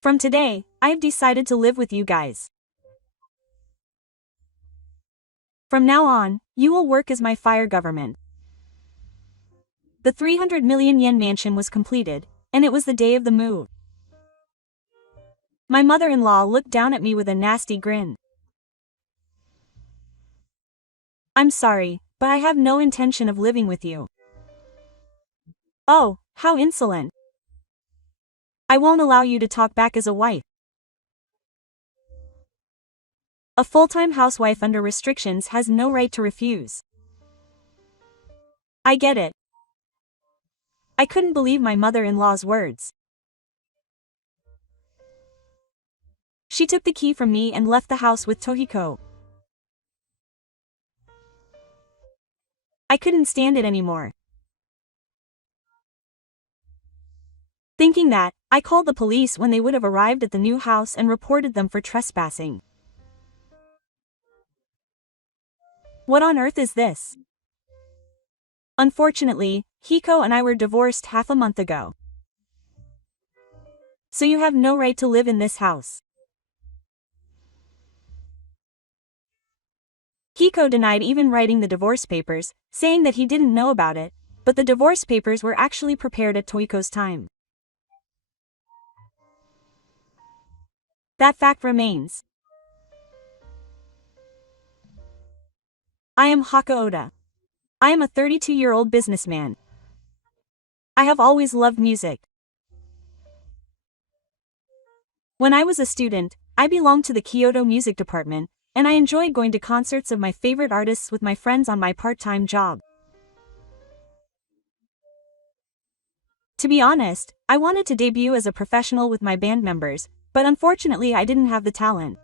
From today, I have decided to live with you guys. From now on, you will work as my fire government. The 300 million yen mansion was completed, and it was the day of the move. My mother-in-law looked down at me with a nasty grin. I'm sorry, but I have no intention of living with you. Oh, how insolent. I won't allow you to talk back as a wife. A full-time housewife under restrictions has no right to refuse. I get it. I couldn't believe my mother-in-law's words. She took the key from me and left the house with Tohiko. I couldn't stand it anymore. Thinking that, I called the police when they would have arrived at the new house and reported them for trespassing. What on earth is this? Unfortunately, Hiko and I were divorced half a month ago. So you have no right to live in this house. Hiko denied even writing the divorce papers, saying that he didn't know about it, but the divorce papers were actually prepared at Tohiko's time. That fact remains. I am Haka Oda. I am a 32-year-old businessman. I have always loved music. When I was a student, I belonged to the Kyoto music department, and I enjoyed going to concerts of my favorite artists with my friends on my part-time job. To be honest, I wanted to debut as a professional with my band members, but unfortunately I didn't have the talent.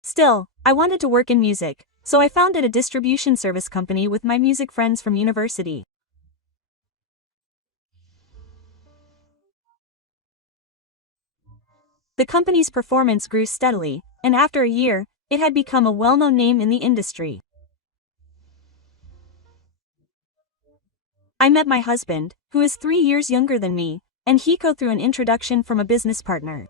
Still, I wanted to work in music, so I founded a distribution service company with my music friends from university. The company's performance grew steadily, and after a year, it had become a well-known name in the industry. I met my husband, who is 3 years younger than me, and Hiko through an introduction from a business partner.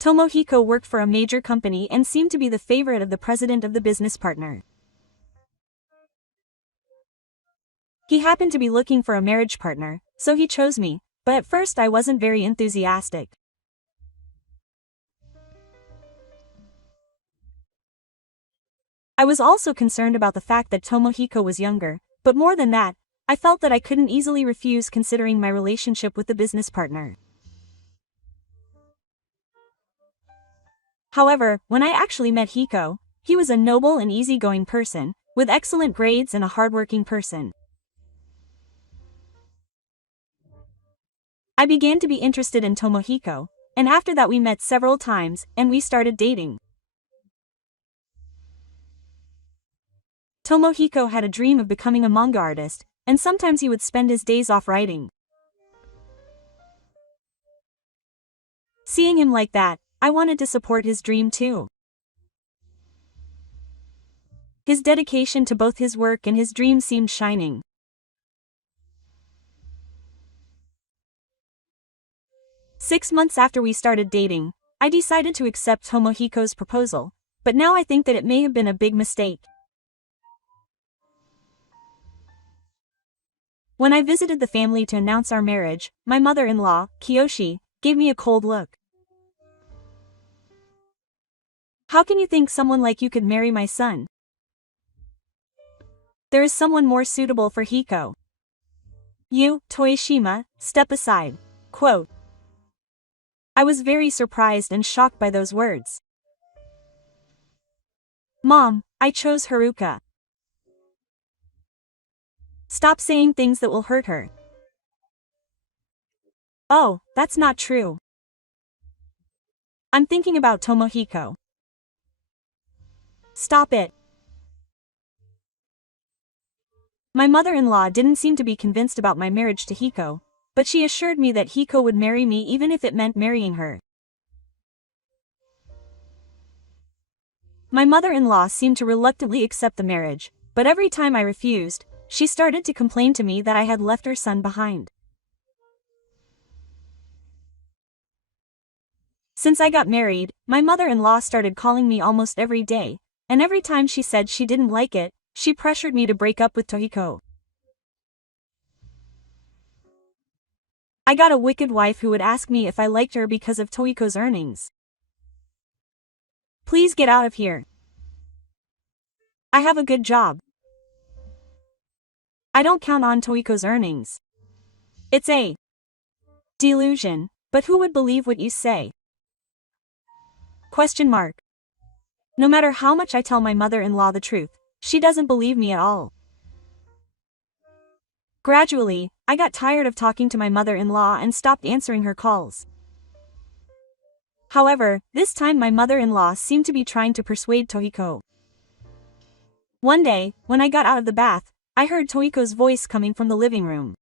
Tomohiko worked for a major company and seemed to be the favorite of the president of the business partner. He happened to be looking for a marriage partner, so he chose me, but at first I wasn't very enthusiastic. I was also concerned about the fact that Tomohiko was younger, but more than that, I felt that I couldn't easily refuse considering my relationship with the business partner. However, when I actually met Hiko, he was a noble and easygoing person, with excellent grades and a hardworking person. I began to be interested in Tomohiko, and after that we met several times, and we started dating. Tomohiko had a dream of becoming a manga artist, and sometimes he would spend his days off writing. Seeing him like that, I wanted to support his dream too. His dedication to both his work and his dream seemed shining. Six months after we started dating, I decided to accept Tomohiko's proposal, but now I think that it may have been a big mistake. When I visited the family to announce our marriage, my mother-in-law, Kiyoshi, gave me a cold look. How can you think someone like you could marry my son? There is someone more suitable for Hiko. You, Toeshima, step aside. Quote. I was very surprised and shocked by those words. Mom, I chose Haruka. Stop saying things that will hurt her. Oh, that's not true. I'm thinking about Tomohiko. Stop it. My mother-in-law didn't seem to be convinced about my marriage to Hiko, but she assured me that Hiko would marry me even if it meant marrying her. My mother-in-law seemed to reluctantly accept the marriage, but every time I refused, she started to complain to me that I had left her son behind. Since I got married, my mother-in-law started calling me almost every day, and every time she said she didn't like it, she pressured me to break up with Tohiko. I got a wicked wife who would ask me if I liked her because of Tohiko's earnings. Please get out of here. I have a good job. I don't count on Tohiko's earnings. It's a delusion, but who would believe what you say? Question mark. No matter how much I tell my mother-in-law the truth, she doesn't believe me at all. Gradually, I got tired of talking to my mother-in-law and stopped answering her calls. However, this time my mother-in-law seemed to be trying to persuade Tohiko. One day, when I got out of the bath, I heard Tohiko's voice coming from the living room.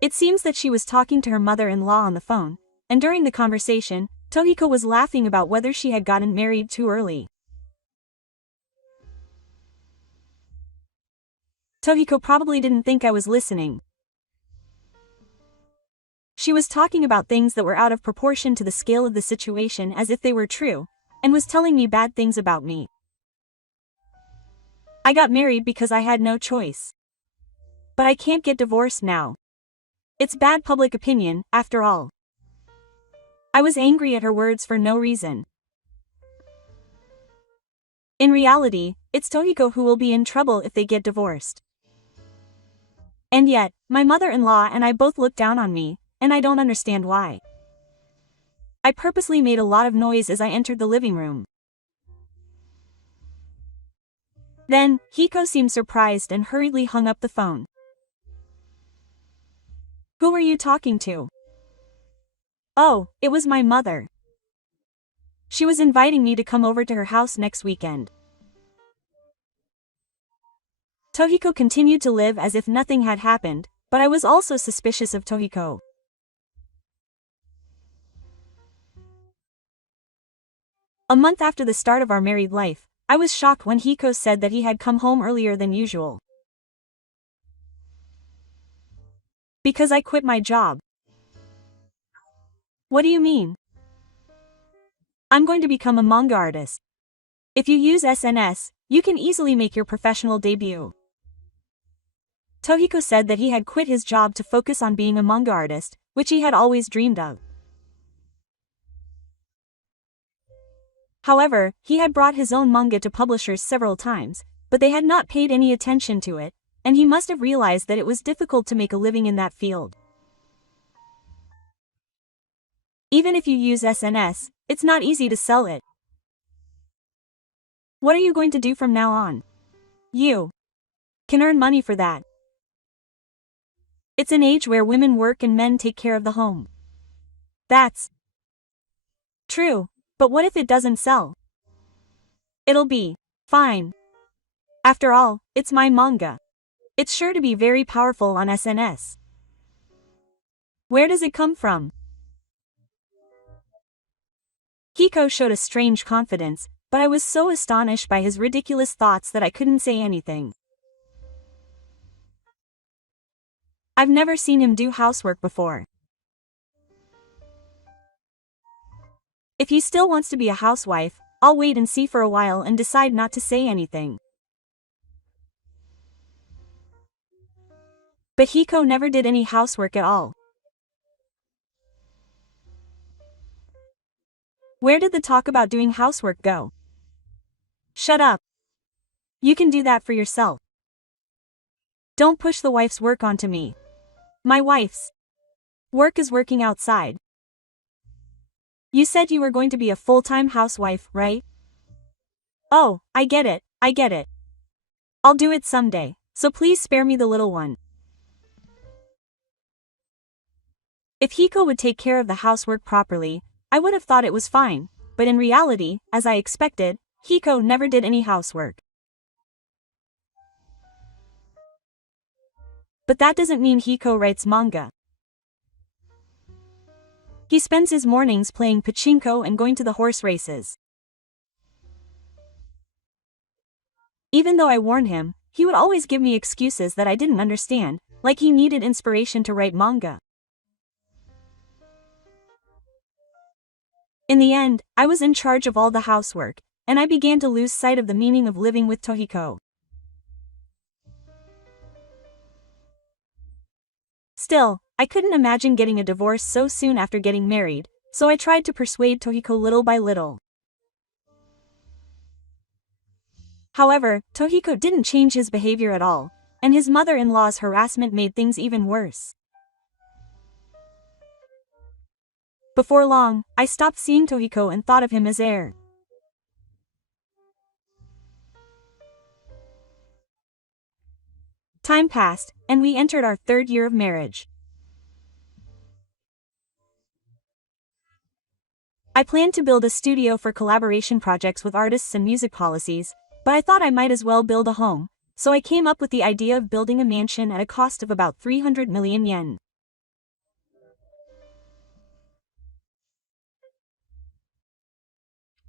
It seems that she was talking to her mother-in-law on the phone, and during the conversation, Tohiko was laughing about whether she had gotten married too early. Tohiko probably didn't think I was listening. She was talking about things that were out of proportion to the scale of the situation as if they were true, and was telling me bad things about me. I got married because I had no choice. But I can't get divorced now. It's bad public opinion, after all. I was angry at her words for no reason. In reality, it's Tohiko who will be in trouble if they get divorced. And yet, my mother-in-law and I both look down on me, and I don't understand why. I purposely made a lot of noise as I entered the living room. Then, Hiko seemed surprised and hurriedly hung up the phone. Who were you talking to? Oh, it was my mother. She was inviting me to come over to her house next weekend. Tohiko continued to live as if nothing had happened, but I was also suspicious of Tohiko. A month after the start of our married life, I was shocked when Hiko said that he had come home earlier than usual. Because I quit my job. What do you mean? I'm going to become a manga artist. If you use SNS, you can easily make your professional debut. Tohiko said that he had quit his job to focus on being a manga artist, which he had always dreamed of. However, he had brought his own manga to publishers several times, but they had not paid any attention to it, and he must have realized that it was difficult to make a living in that field. Even if you use SNS, it's not easy to sell it. What are you going to do from now on? You can earn money for that. It's an age where women work and men take care of the home. That's true, but what if it doesn't sell? It'll be fine. After all, it's my manga. It's sure to be very powerful on SNS. Where does it come from? Hiko showed a strange confidence, but I was so astonished by his ridiculous thoughts that I couldn't say anything. I've never seen him do housework before. If he still wants to be a housewife, I'll wait and see for a while and decide not to say anything. But Hiko never did any housework at all. Where did the talk about doing housework go? Shut up. You can do that for yourself. Don't push the wife's work onto me. My wife's work is working outside. You said you were going to be a full-time housewife, right? Oh, I get it. I'll do it someday, so please spare me the little one. If Hiko would take care of the housework properly, I would have thought it was fine, but in reality, as I expected, Hiko never did any housework. But that doesn't mean Hiko writes manga. He spends his mornings playing pachinko and going to the horse races. Even though I warned him, he would always give me excuses that I didn't understand, like he needed inspiration to write manga. In the end, I was in charge of all the housework, and I began to lose sight of the meaning of living with Tohiko. Still, I couldn't imagine getting a divorce so soon after getting married, so I tried to persuade Tohiko little by little. However, Tohiko didn't change his behavior at all, and his mother-in-law's harassment made things even worse. Before long, I stopped seeing Tohiko and thought of him as heir. Time passed, and we entered our third year of marriage. I planned to build a studio for collaboration projects with artists and music policies, but I thought I might as well build a home, so I came up with the idea of building a mansion at a cost of about 300 million yen.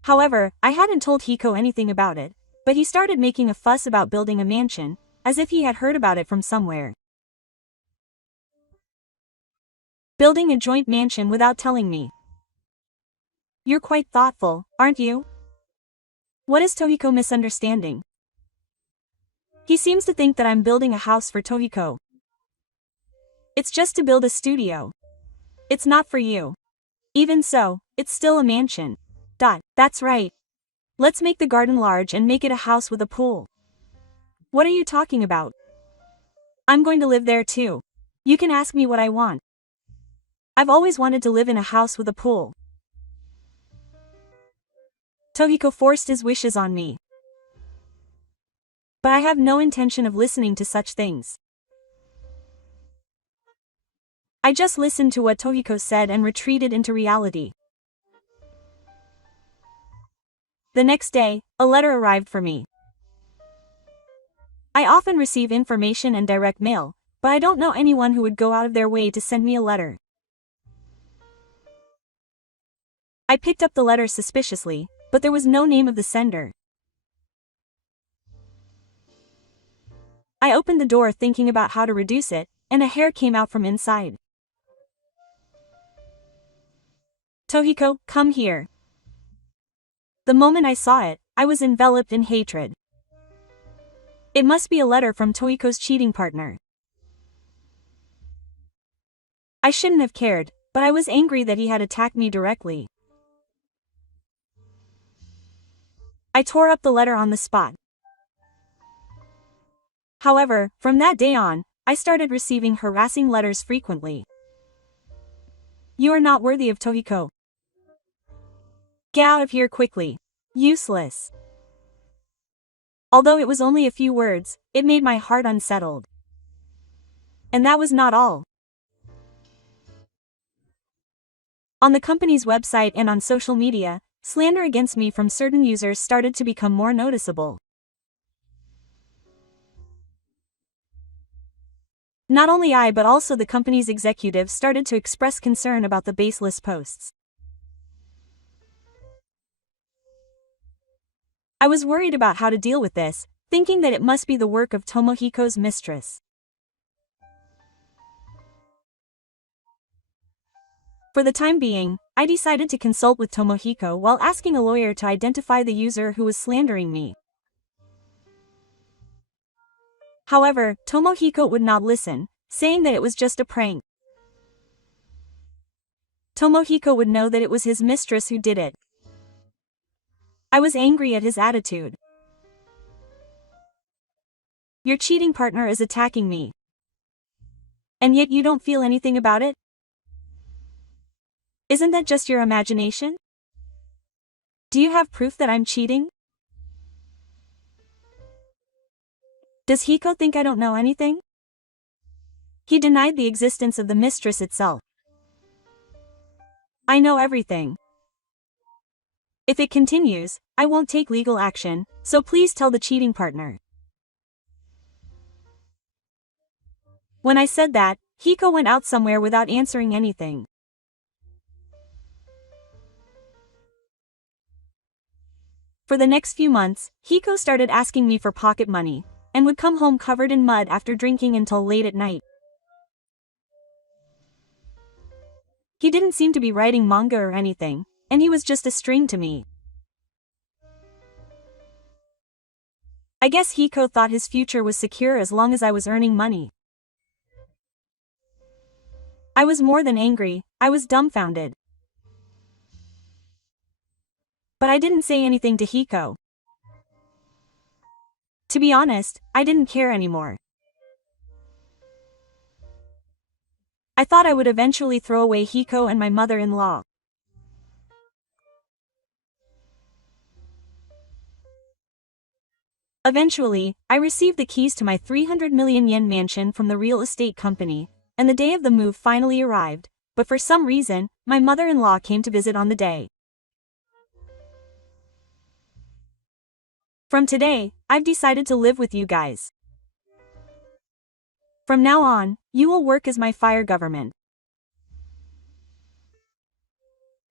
However, I hadn't told Hiko anything about it, but he started making a fuss about building a mansion, as if he had heard about it from somewhere. Building a joint mansion without telling me. You're quite thoughtful, aren't you? What is Tohiko misunderstanding? He seems to think that I'm building a house for Tohiko. It's just to build a studio. It's not for you. Even so, it's still a mansion. That's right. Let's make the garden large and make it a house with a pool. What are you talking about? I'm going to live there too. You can ask me what I want. I've always wanted to live in a house with a pool. Tohiko forced his wishes on me. But I have no intention of listening to such things. I just listened to what Tohiko said and retreated into reality. The next day, a letter arrived for me. I often receive information and direct mail, but I don't know anyone who would go out of their way to send me a letter. I picked up the letter suspiciously, but there was no name of the sender. I opened the door thinking about how to reduce it, and a hair came out from inside. Tohiko, come here. The moment I saw it, I was enveloped in hatred. It must be a letter from Tohiko's cheating partner. I shouldn't have cared, but I was angry that he had attacked me directly. I tore up the letter on the spot. However, from that day on, I started receiving harassing letters frequently. You are not worthy of Tohiko. Get out of here quickly. Useless. Although it was only a few words, it made my heart unsettled. And that was not all. On the company's website and on social media, slander against me from certain users started to become more noticeable. Not only I but also the company's executives started to express concern about the baseless posts. I was worried about how to deal with this, thinking that it must be the work of Tomohiko's mistress. For the time being, I decided to consult with Tomohiko while asking a lawyer to identify the user who was slandering me. However, Tomohiko would not listen, saying that it was just a prank. Tomohiko would know that it was his mistress who did it. I was angry at his attitude. Your cheating partner is attacking me. And yet you don't feel anything about it? Isn't that just your imagination? Do you have proof that I'm cheating? Does Hiko think I don't know anything? He denied the existence of the mistress itself. I know everything. If it continues, I won't take legal action, so please tell the cheating partner. When I said that, Hiko went out somewhere without answering anything. For the next few months, Hiko started asking me for pocket money, and would come home covered in mud after drinking until late at night. He didn't seem to be writing manga or anything, and he was just a string to me. I guess Hiko thought his future was secure as long as I was earning money. I was more than angry, I was dumbfounded. But I didn't say anything to Hiko. To be honest, I didn't care anymore. I thought I would eventually throw away Hiko and my mother-in-law. Eventually, I received the keys to my 300 million yen mansion from the real estate company, and the day of the move finally arrived, but for some reason, my mother-in-law came to visit on the day. From today, I've decided to live with you guys. From now on, you will work as my fire government.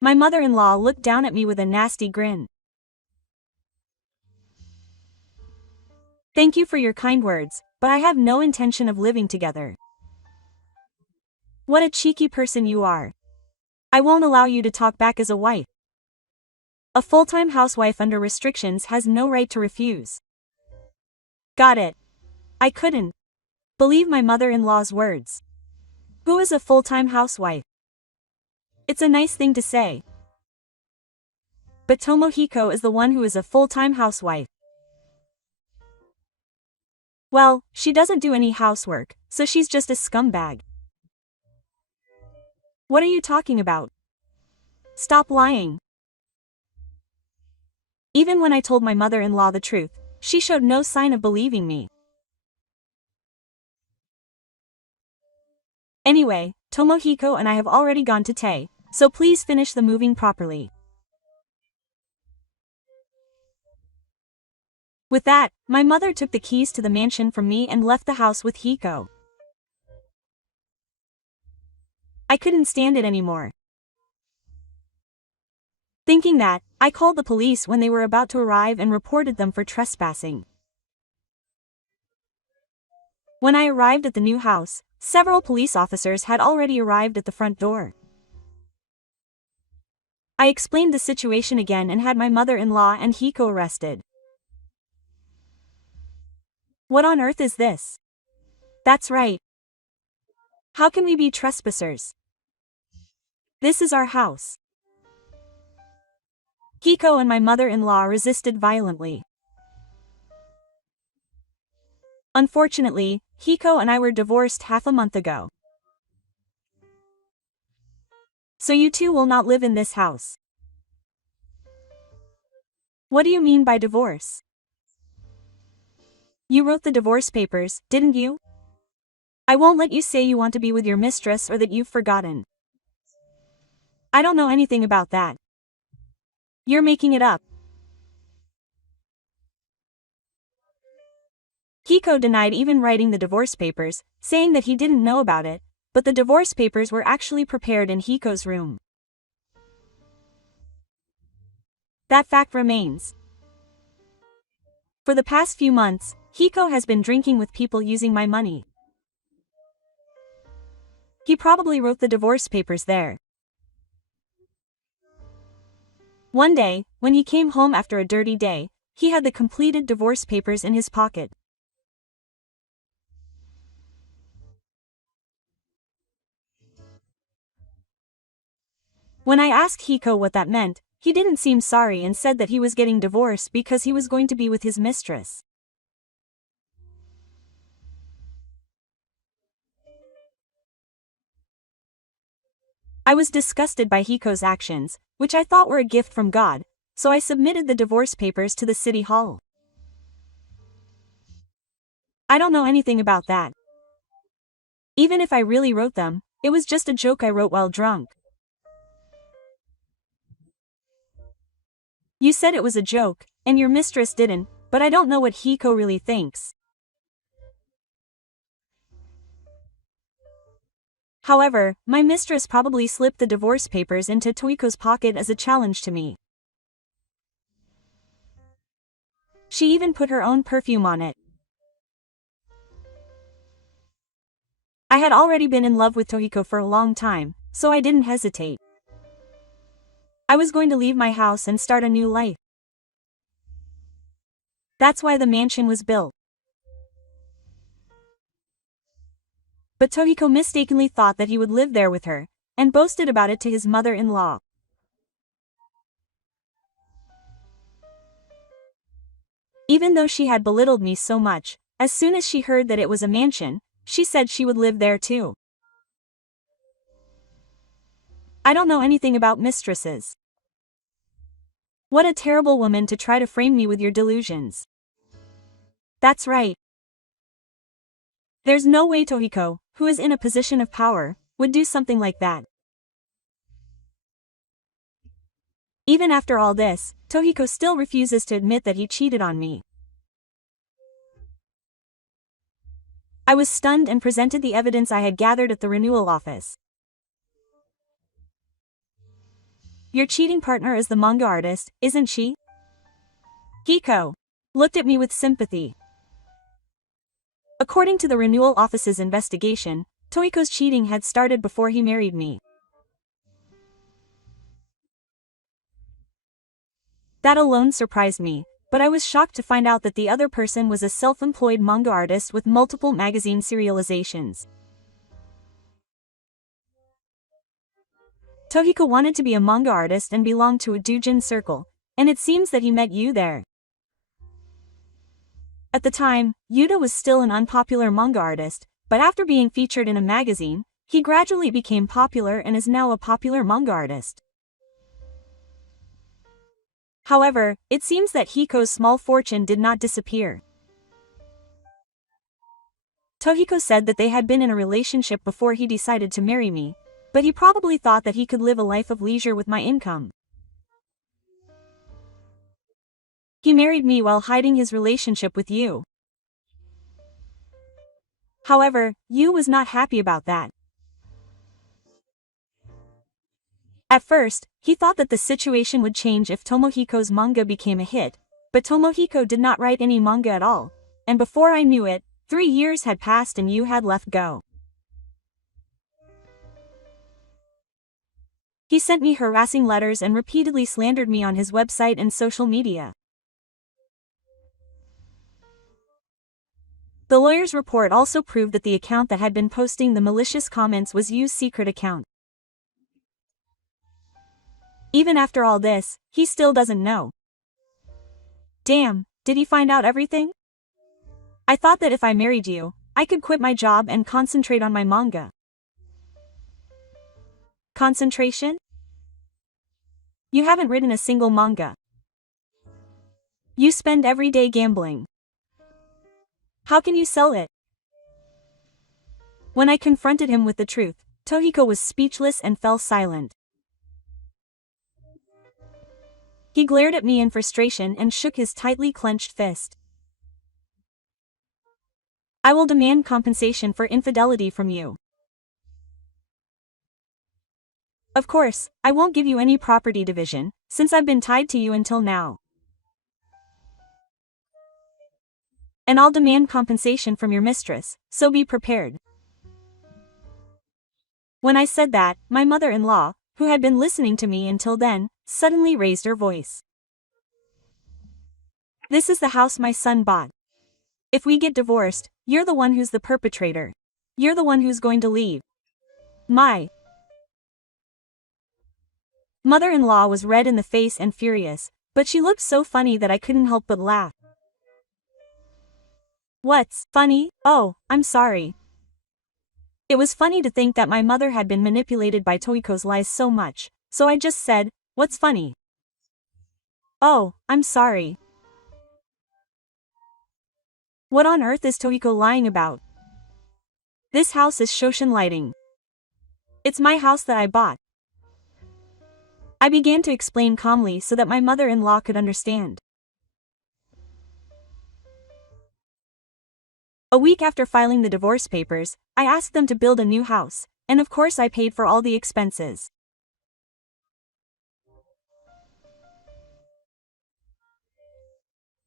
My mother-in-law looked down at me with a nasty grin. Thank you for your kind words, but I have no intention of living together. What a cheeky person you are. I won't allow you to talk back as a wife. A full-time housewife under restrictions has no right to refuse. Got it. I couldn't believe my mother-in-law's words. Who is a full-time housewife? It's a nice thing to say. But Tomohiko is the one who is a full-time housewife. Well, she doesn't do any housework, so she's just a scumbag. What are you talking about? Stop lying. Even when I told my mother-in-law the truth, she showed no sign of believing me. Anyway, Tomohiko and I have already gone to Tae, so please finish the moving properly. With that, my mother took the keys to the mansion from me and left the house with Hiko. I couldn't stand it anymore. Thinking that, I called the police when they were about to arrive and reported them for trespassing. When I arrived at the new house, several police officers had already arrived at the front door. I explained the situation again and had my mother-in-law and Hiko arrested. What on earth is this? That's right. How can we be trespassers? This is our house. Hiko and my mother-in-law resisted violently. Unfortunately, Hiko and I were divorced half a month ago. So you two will not live in this house. What do you mean by divorce? You wrote the divorce papers, didn't you? I won't let you say you want to be with your mistress or that you've forgotten. I don't know anything about that. You're making it up. Hiko denied even writing the divorce papers, saying that he didn't know about it, but the divorce papers were actually prepared in Hiko's room. That fact remains. For the past few months, Hiko has been drinking with people using my money. He probably wrote the divorce papers there. One day, when he came home after a dirty day, he had the completed divorce papers in his pocket. When I asked Hiko what that meant, he didn't seem sorry and said that he was getting divorced because he was going to be with his mistress. I was disgusted by Hiko's actions, which I thought were a gift from God, so I submitted the divorce papers to the city hall. I don't know anything about that. Even if I really wrote them, it was just a joke I wrote while drunk. You said it was a joke, and your mistress didn't, but I don't know what Hiko really thinks. However, my mistress probably slipped the divorce papers into Toiko's pocket as a challenge to me. She even put her own perfume on it. I had already been in love with Tohiko for a long time, so I didn't hesitate. I was going to leave my house and start a new life. That's why the mansion was built. But Tohiko mistakenly thought that he would live there with her, and boasted about it to his mother-in-law. Even though she had belittled me so much, as soon as she heard that it was a mansion, she said she would live there too. I don't know anything about mistresses. What a terrible woman to try to frame me with your delusions. That's right. There's no way Tohiko, who is in a position of power, would do something like that. Even after all this, Tohiko still refuses to admit that he cheated on me. I was stunned and presented the evidence I had gathered at the renewal office. Your cheating partner is the manga artist, isn't she? Hiko looked at me with sympathy. According to the renewal office's investigation, Tohiko's cheating had started before he married me. That alone surprised me, but I was shocked to find out that the other person was a self-employed manga artist with multiple magazine serializations. Tohiko wanted to be a manga artist and belonged to a doujin circle, and it seems that he met you there. At the time, Yuta was still an unpopular manga artist, but after being featured in a magazine, he gradually became popular and is now a popular manga artist. However, it seems that Hiko's small fortune did not disappear. Tohiko said that they had been in a relationship before he decided to marry me, but he probably thought that he could live a life of leisure with my income. He married me while hiding his relationship with you. However, Yu was not happy about that. At first, he thought that the situation would change if Tomohiko's manga became a hit, but Tomohiko did not write any manga at all, and before I knew it, 3 years had passed and Yu had left go. He sent me harassing letters and repeatedly slandered me on his website and social media. The lawyer's report also proved that the account that had been posting the malicious comments was Yu's secret account. Even after all this, he still doesn't know. Damn, did he find out everything? I thought that if I married you, I could quit my job and concentrate on my manga. Concentration? You haven't written a single manga. You spend every day gambling. How can you sell it? When I confronted him with the truth, Tohiko was speechless and fell silent. He glared at me in frustration and shook his tightly clenched fist. I will demand compensation for infidelity from you. Of course, I won't give you any property division, since I've been tied to you until now. And I'll demand compensation from your mistress, so be prepared. When I said that, my mother-in-law, who had been listening to me until then, suddenly raised her voice. This is the house my son bought. If we get divorced, you're the one who's the perpetrator. You're the one who's going to leave. My mother-in-law was red in the face and furious, but she looked so funny that I couldn't help but laugh. What's funny? Oh, I'm sorry. It was funny to think that my mother had been manipulated by Tohiko's lies so much, so I just said, what's funny? Oh, I'm sorry. What on earth is Tohiko lying about? This house is Shoshin lighting. It's my house that I bought. I began to explain calmly so that my mother-in-law could understand. A week after filing the divorce papers, I asked them to build a new house, and of course I paid for all the expenses.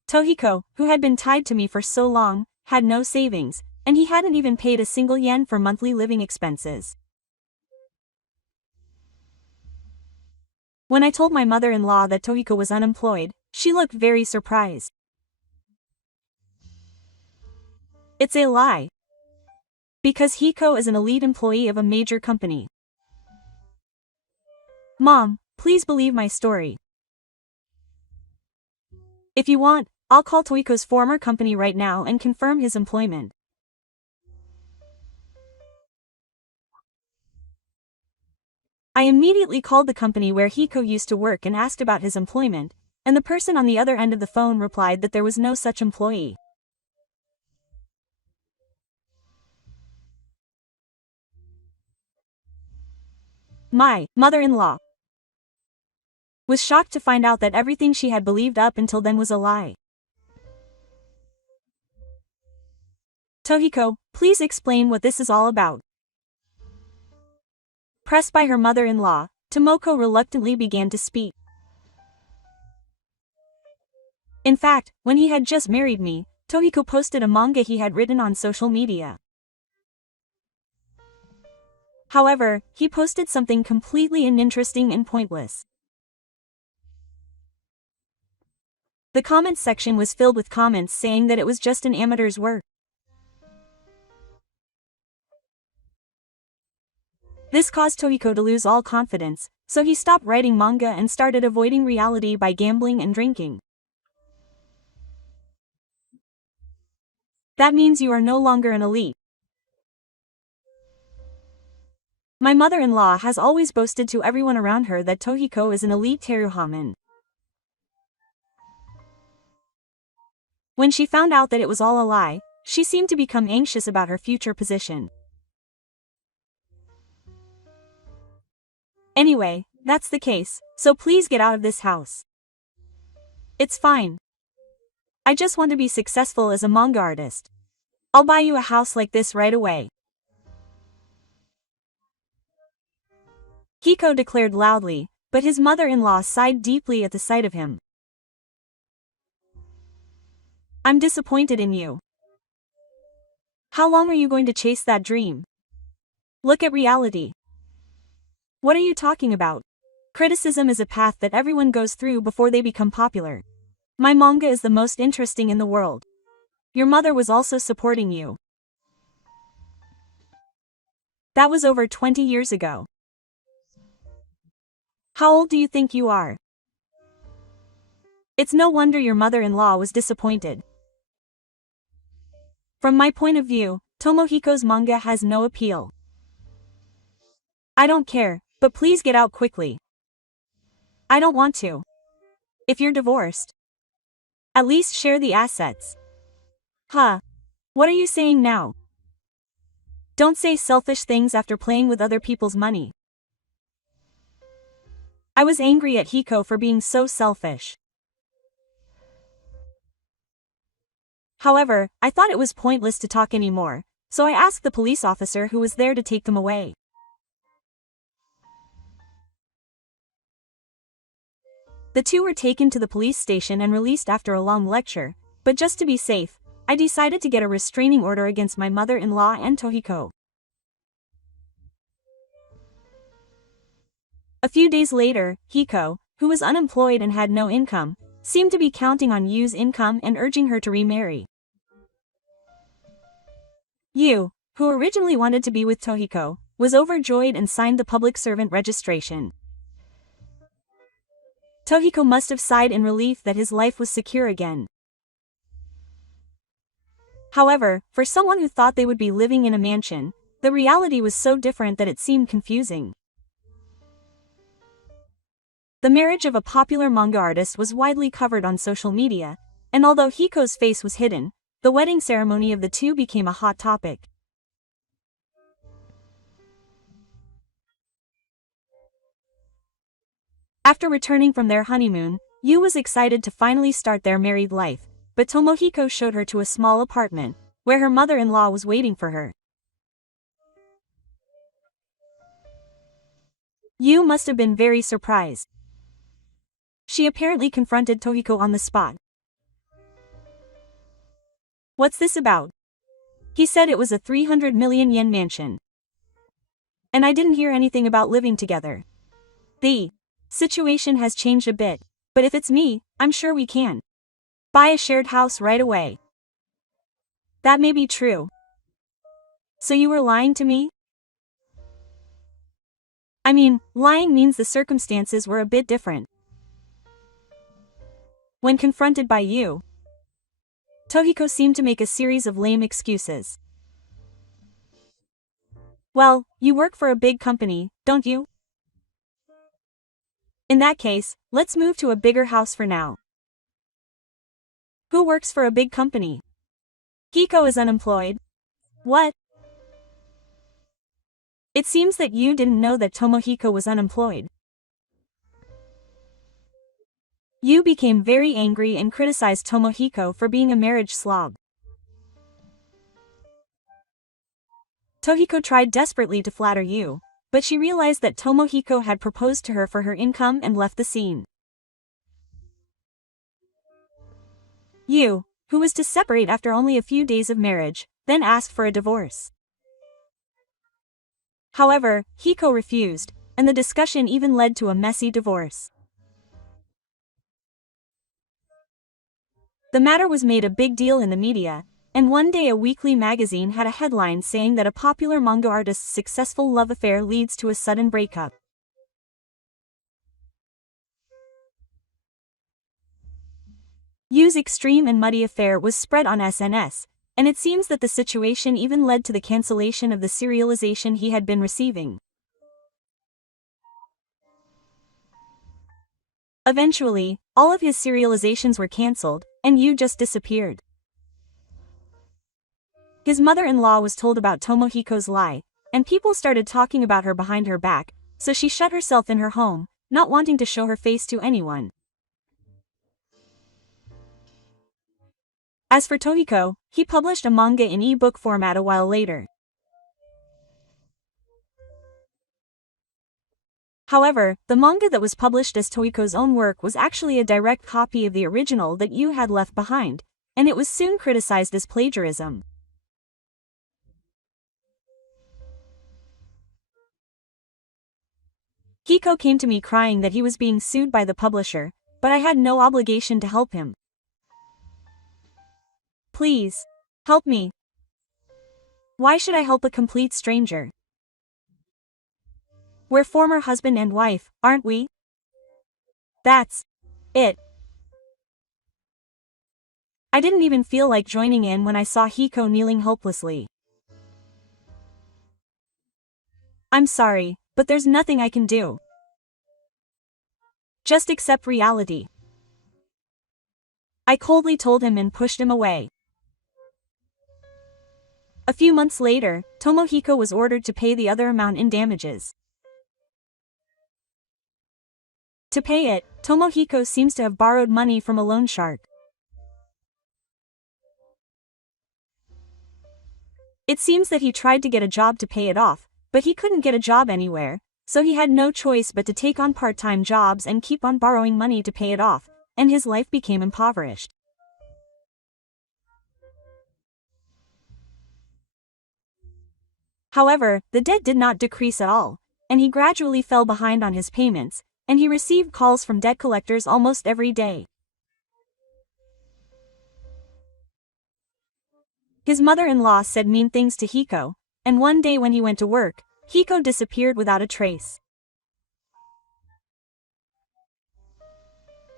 Tohiko, who had been tied to me for so long, had no savings, and he hadn't even paid a single yen for monthly living expenses. When I told my mother-in-law that Tohiko was unemployed, she looked very surprised. It's a lie. Because Hiko is an elite employee of a major company. Mom, please believe my story. If you want, I'll call Tohiko's former company right now and confirm his employment. I immediately called the company where Hiko used to work and asked about his employment, and the person on the other end of the phone replied that there was no such employee. My mother-in-law was shocked to find out that everything she had believed up until then was a lie. Tohiko, please explain what this is all about. Pressed by her mother-in-law, Tomoko reluctantly began to speak. In fact, when he had just married me, Tohiko posted a manga he had written on social media. However, he posted something completely uninteresting and pointless. The comments section was filled with comments saying that it was just an amateur's work. This caused Tohiko to lose all confidence, so he stopped writing manga and started avoiding reality by gambling and drinking. That means you are no longer an elite. My mother-in-law has always boasted to everyone around her that Tohiko is an elite teruhaman. When she found out that it was all a lie, she seemed to become anxious about her future position. Anyway, that's the case, so please get out of this house. It's fine. I just want to be successful as a manga artist. I'll buy you a house like this right away. Hiko declared loudly, but his mother-in-law sighed deeply at the sight of him. I'm disappointed in you. How long are you going to chase that dream? Look at reality. What are you talking about? Criticism is a path that everyone goes through before they become popular. My manga is the most interesting in the world. Your mother was also supporting you. That was over 20 years ago. How old do you think you are? It's no wonder your mother-in-law was disappointed. From my point of view, Tomohiko's manga has no appeal. I don't care, but please get out quickly. I don't want to. If you're divorced, at least share the assets. Huh? What are you saying now? Don't say selfish things after playing with other people's money. I was angry at Hiko for being so selfish. However, I thought it was pointless to talk anymore, so I asked the police officer who was there to take them away. The two were taken to the police station and released after a long lecture, but just to be safe, I decided to get a restraining order against my mother-in-law and Tohiko. A few days later, Hiko, who was unemployed and had no income, seemed to be counting on Yu's income and urging her to remarry. Yu, who originally wanted to be with Tohiko, was overjoyed and signed the public servant registration. Tohiko must have sighed in relief that his life was secure again. However, for someone who thought they would be living in a mansion, the reality was so different that it seemed confusing. The marriage of a popular manga artist was widely covered on social media, and although Hiko's face was hidden, the wedding ceremony of the two became a hot topic. After returning from their honeymoon, Yu was excited to finally start their married life, but Tomohiko showed her to a small apartment, where her mother-in-law was waiting for her. Yu must have been very surprised. She apparently confronted Tohiko on the spot. What's this about? He said it was a 300 million yen mansion. And I didn't hear anything about living together. The situation has changed a bit, but if it's me, I'm sure we can buy a shared house right away. That may be true. So you were lying to me? I mean, lying means the circumstances were a bit different. When confronted by you, Tohiko seemed to make a series of lame excuses. Well, you work for a big company, don't you? In that case, let's move to a bigger house for now. Who works for a big company? Hiko is unemployed. What? It seems that you didn't know that Tomohiko was unemployed. You became very angry and criticized Tomohiko for being a marriage slob. Tohiko tried desperately to flatter you, but she realized that Tomohiko had proposed to her for her income and left the scene. You, who was to separate after only a few days of marriage, then asked for a divorce. However, Hiko refused, and the discussion even led to a messy divorce. The matter was made a big deal in the media, and one day a weekly magazine had a headline saying that a popular manga artist's successful love affair leads to a sudden breakup. Yu's extreme and muddy affair was spread on SNS, and it seems that the situation even led to the cancellation of the serialization he had been receiving. Eventually, all of his serializations were cancelled, and Yu just disappeared. His mother-in-law was told about Tomohiko's lie, and people started talking about her behind her back, so she shut herself in her home, not wanting to show her face to anyone. As for Tohiko, he published a manga in e-book format a while later. However, the manga that was published as Tohiko's own work was actually a direct copy of the original that Yu had left behind, and it was soon criticized as plagiarism. Hiko came to me crying that he was being sued by the publisher, but I had no obligation to help him. Please, help me. Why should I help a complete stranger? We're former husband and wife, aren't we? That's it. I didn't even feel like joining in when I saw Hiko kneeling hopelessly. I'm sorry, but there's nothing I can do. Just accept reality. I coldly told him and pushed him away. A few months later, Tomohiko was ordered to pay the other amount in damages. To pay it, Tomohiko seems to have borrowed money from a loan shark. It seems that he tried to get a job to pay it off, but he couldn't get a job anywhere, so he had no choice but to take on part-time jobs and keep on borrowing money to pay it off, and his life became impoverished. However, the debt did not decrease at all, and he gradually fell behind on his payments, and he received calls from debt collectors almost every day. His mother-in-law said mean things to Hiko, and one day when he went to work, Hiko disappeared without a trace.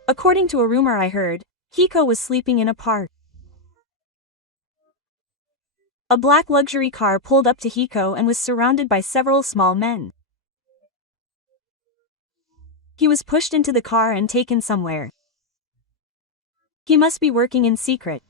According to a rumor I heard, Hiko was sleeping in a park. A black luxury car pulled up to Hiko and was surrounded by several small men. He was pushed into the car and taken somewhere. He must be working in secret.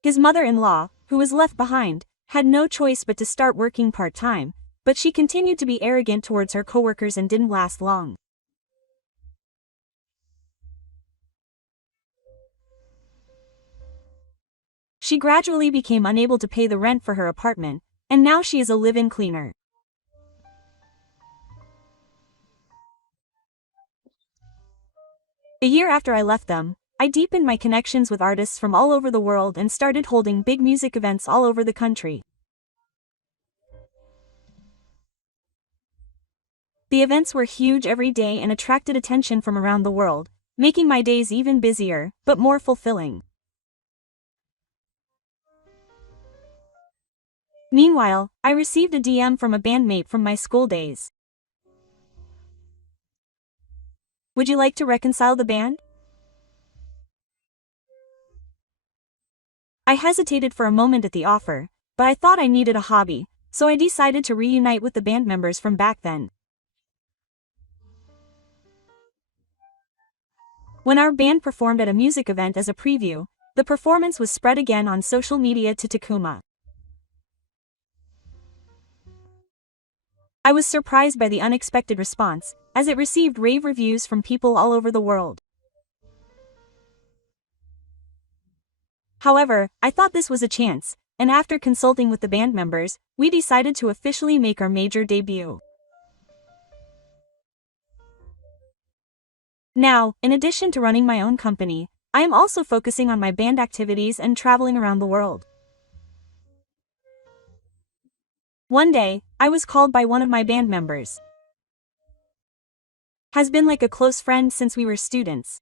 His mother-in-law, who was left behind, had no choice but to start working part-time, but she continued to be arrogant towards her coworkers and didn't last long. She gradually became unable to pay the rent for her apartment, and now she is a live-in cleaner. A year after I left them, I deepened my connections with artists from all over the world and started holding big music events all over the country. The events were huge every day and attracted attention from around the world, making my days even busier, but more fulfilling. Meanwhile, I received a DM from a bandmate from my school days. Would you like to reconcile the band? I hesitated for a moment at the offer, but I thought I needed a hobby, so I decided to reunite with the band members from back then. When our band performed at a music event as a preview, the performance was spread again on social media to Takuma. I was surprised by the unexpected response, as it received rave reviews from people all over the world. However, I thought this was a chance, and after consulting with the band members, we decided to officially make our major debut. Now, in addition to running my own company, I am also focusing on my band activities and traveling around the world. One day, I was called by one of my band members. Has been like a close friend since we were students.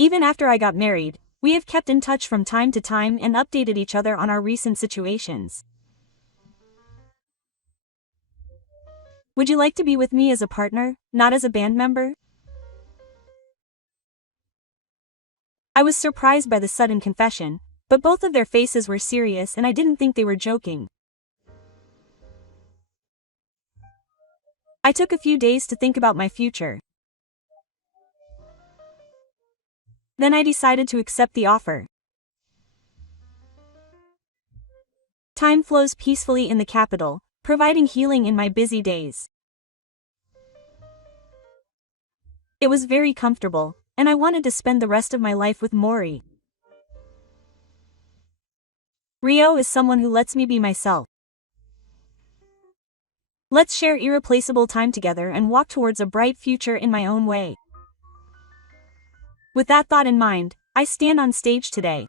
Even after I got married, we have kept in touch from time to time and updated each other on our recent situations. Would you like to be with me as a partner, not as a band member? I was surprised by the sudden confession, but both of their faces were serious and I didn't think they were joking. I took a few days to think about my future. Then I decided to accept the offer. Time flows peacefully in the capital, providing healing in my busy days. It was very comfortable, and I wanted to spend the rest of my life with Mori. Rio is someone who lets me be myself. Let's share irreplaceable time together and walk towards a bright future in my own way. With that thought in mind, I stand on stage today.